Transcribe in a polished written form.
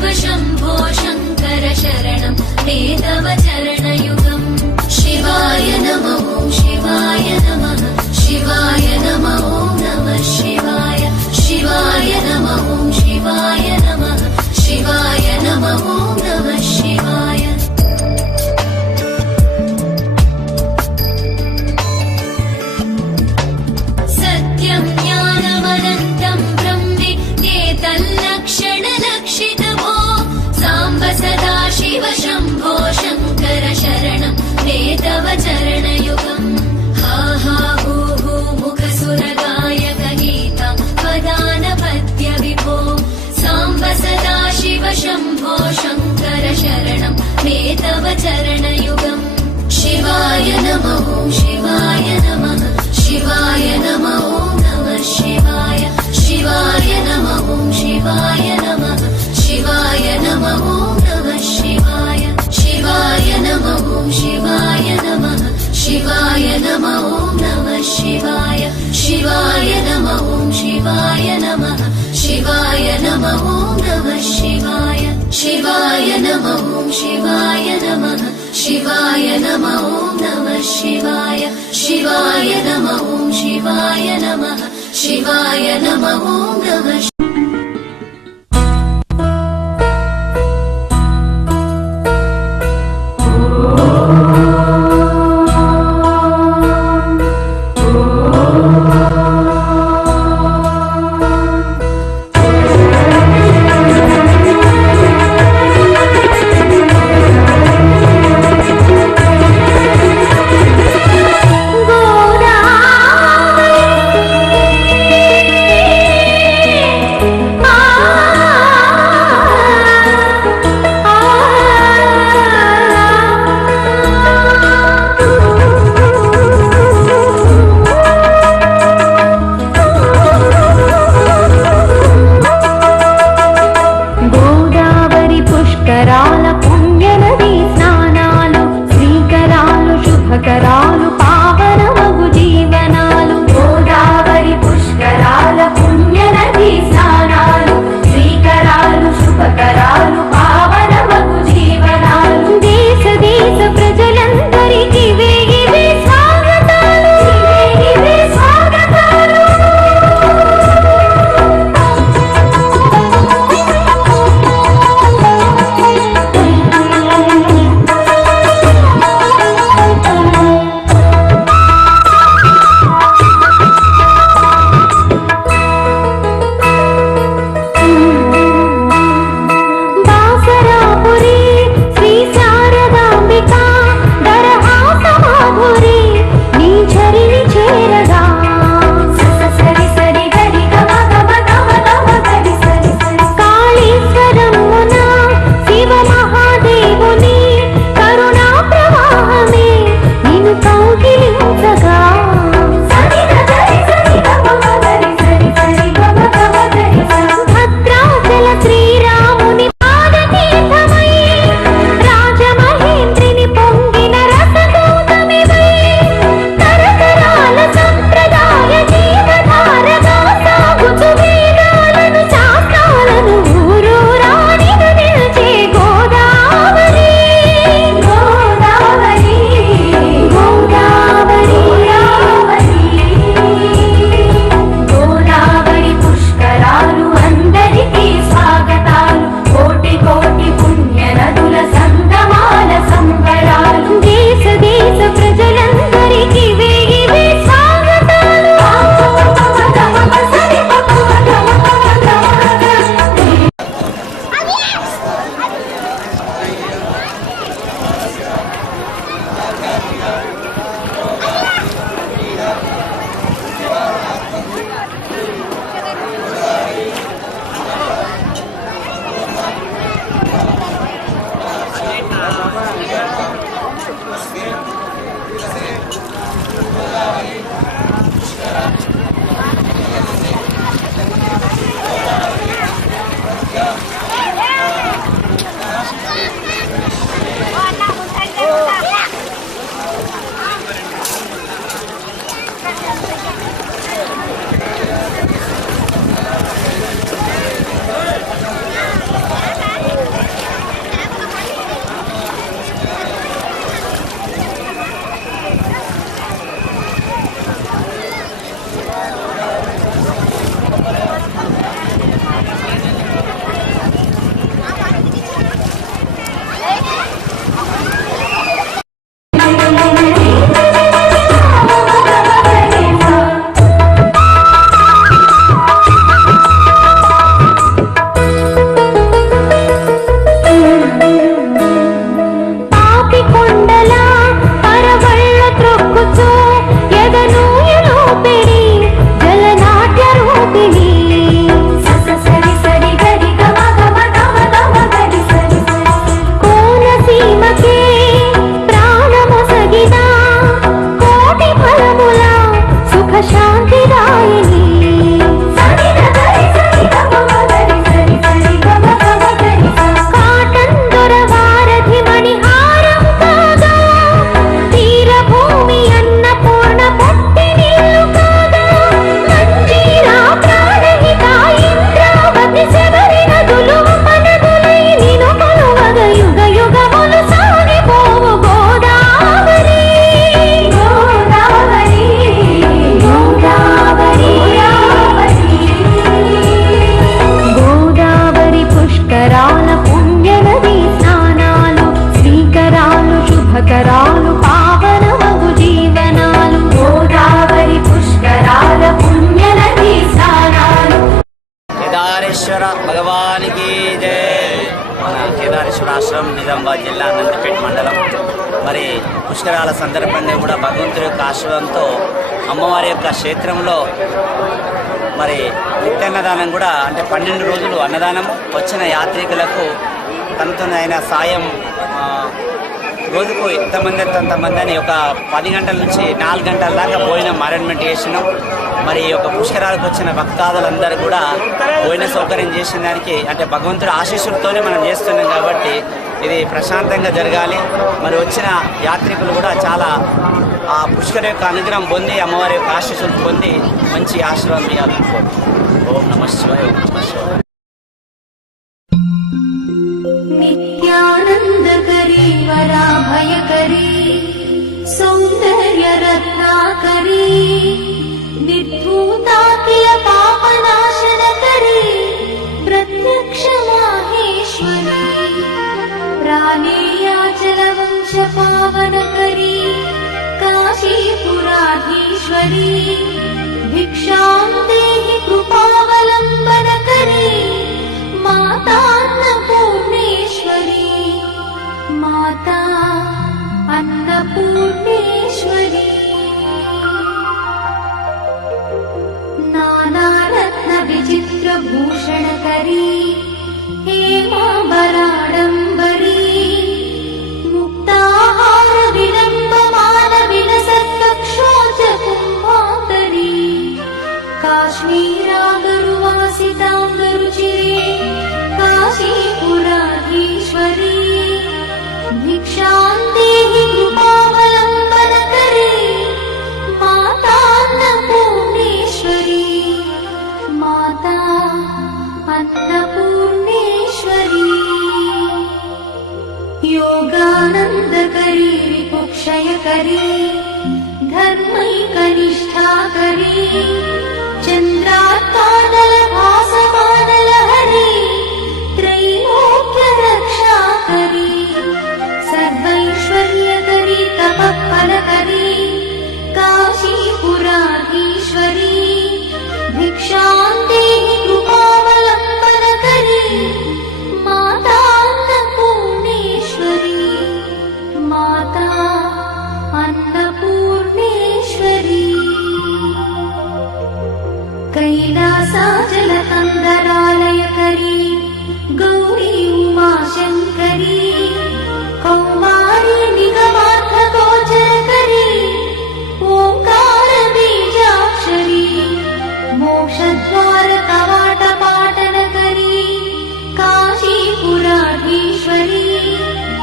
शिव शम्भो शङ्कर शरणं ते तव चरणयुगम् शिवाय नमः शिवाय नमः शिवाय नमः नमः शिवाय शिवाय नमः शिवाय नमः शिवाय नमः नमः शिवाय सत्यं ज्ञानमनन्तं ब्रह्मेत्येतल्लक्षणलक्षितभो साम्ब सदा शिव शम्भो शङ्कर शरणं ते तव चरणयुगम् हा हा हू हू मुखसुरगायक गीता वदानपद्य विभो साम्ब सदा शिव शम्भो शङ्कर शरणं ते तव चरणयुगम् शिवाय नमः शिवाय नमः शिवाय नमः नमः शिवाय शिवाय नमः शिवाय नमः शिवाय नमः नमः शिवाय शिवाय नमः शिवाय नमः शिवाय नमः नमः शिवाय शिवाय नमः शिवाय नमः शिवाय नमः नमः शिवाय शिवाय नमः शिवाय नमः शिवाय नमः नमः शिवाय शिवाय नमः शिवाय नमः शिवाय नमः नमः భగవానికి జై. మన కేదారేశ్వర ఆశ్రమం నిజామాబాద్ జిల్లా నందిపేట మండలం. మరి పుష్కరాల సందర్భంగా కూడా భగవంతుడి యొక్క ఆశ్రమంతో అమ్మవారి యొక్క క్షేత్రంలో మరి నిత్యాన్నదానం కూడా అంటే 12 రోజులు అన్నదానం వచ్చిన యాత్రికులకు తనతో అయిన సాయం రోజుకు ఎంతమంది అంతమంది అని ఒక 10 గంటల నుంచి 4 గంటల దాకా భోజనం అరేంజ్మెంట్ చేసినాం. మరి ఈ యొక్క పుష్కరాలకు వచ్చిన భక్తాదులందరూ కూడా భోజన సౌకర్యం చేసిన దానికి అంటే భగవంతుడి ఆశీస్సులతోనే మనం చేస్తున్నాం కాబట్టి ఇది ప్రశాంతంగా జరగాలి. మరి వచ్చిన యాత్రికులు కూడా చాలా ఆ పుష్కర యొక్క అనుగ్రహం పొంది అమ్మవారి యొక్క ఆశీస్సులు పొంది మంచి ఆశీర్వాదం ఇవ్వాలనుకోండి. ఓం నమః శివాయ. ఓం నమః శివాయ. नित्यानन्दकरी वराभयकरी सौन्दर्यरत्नाकरी निर्धूताखिल पापनाशनकरी प्रत्यक्ष माहेश्वरी प्राणेयाचलवंशपावनकरी काशीपुराधीश्वरी भिक्षां देहि कृपावलम्बनकरी माता अन्नपूर्णेश्वरी माता अन्नपूर्णेश्वरी नानारत्न विचित्रभूषणकरी हेमाम्बराडम्बरी मुक्ताहार विलम्बमान विलसत्कक्षोच कुम्भान्तरी काश्मीरागरुवासिताङ्गरुचिरे काशीपुराधीश्वरी भिक्षां देहि कृपावलम्बनकरी माता अन्नपूर्णेश्वरी माता अन्नपूर्णेश्वरी योगानन्दकरी रिपुक्षयकरी धर्मैकनिष्ठाकरी चन्द्रात्पादलभासमानलहरी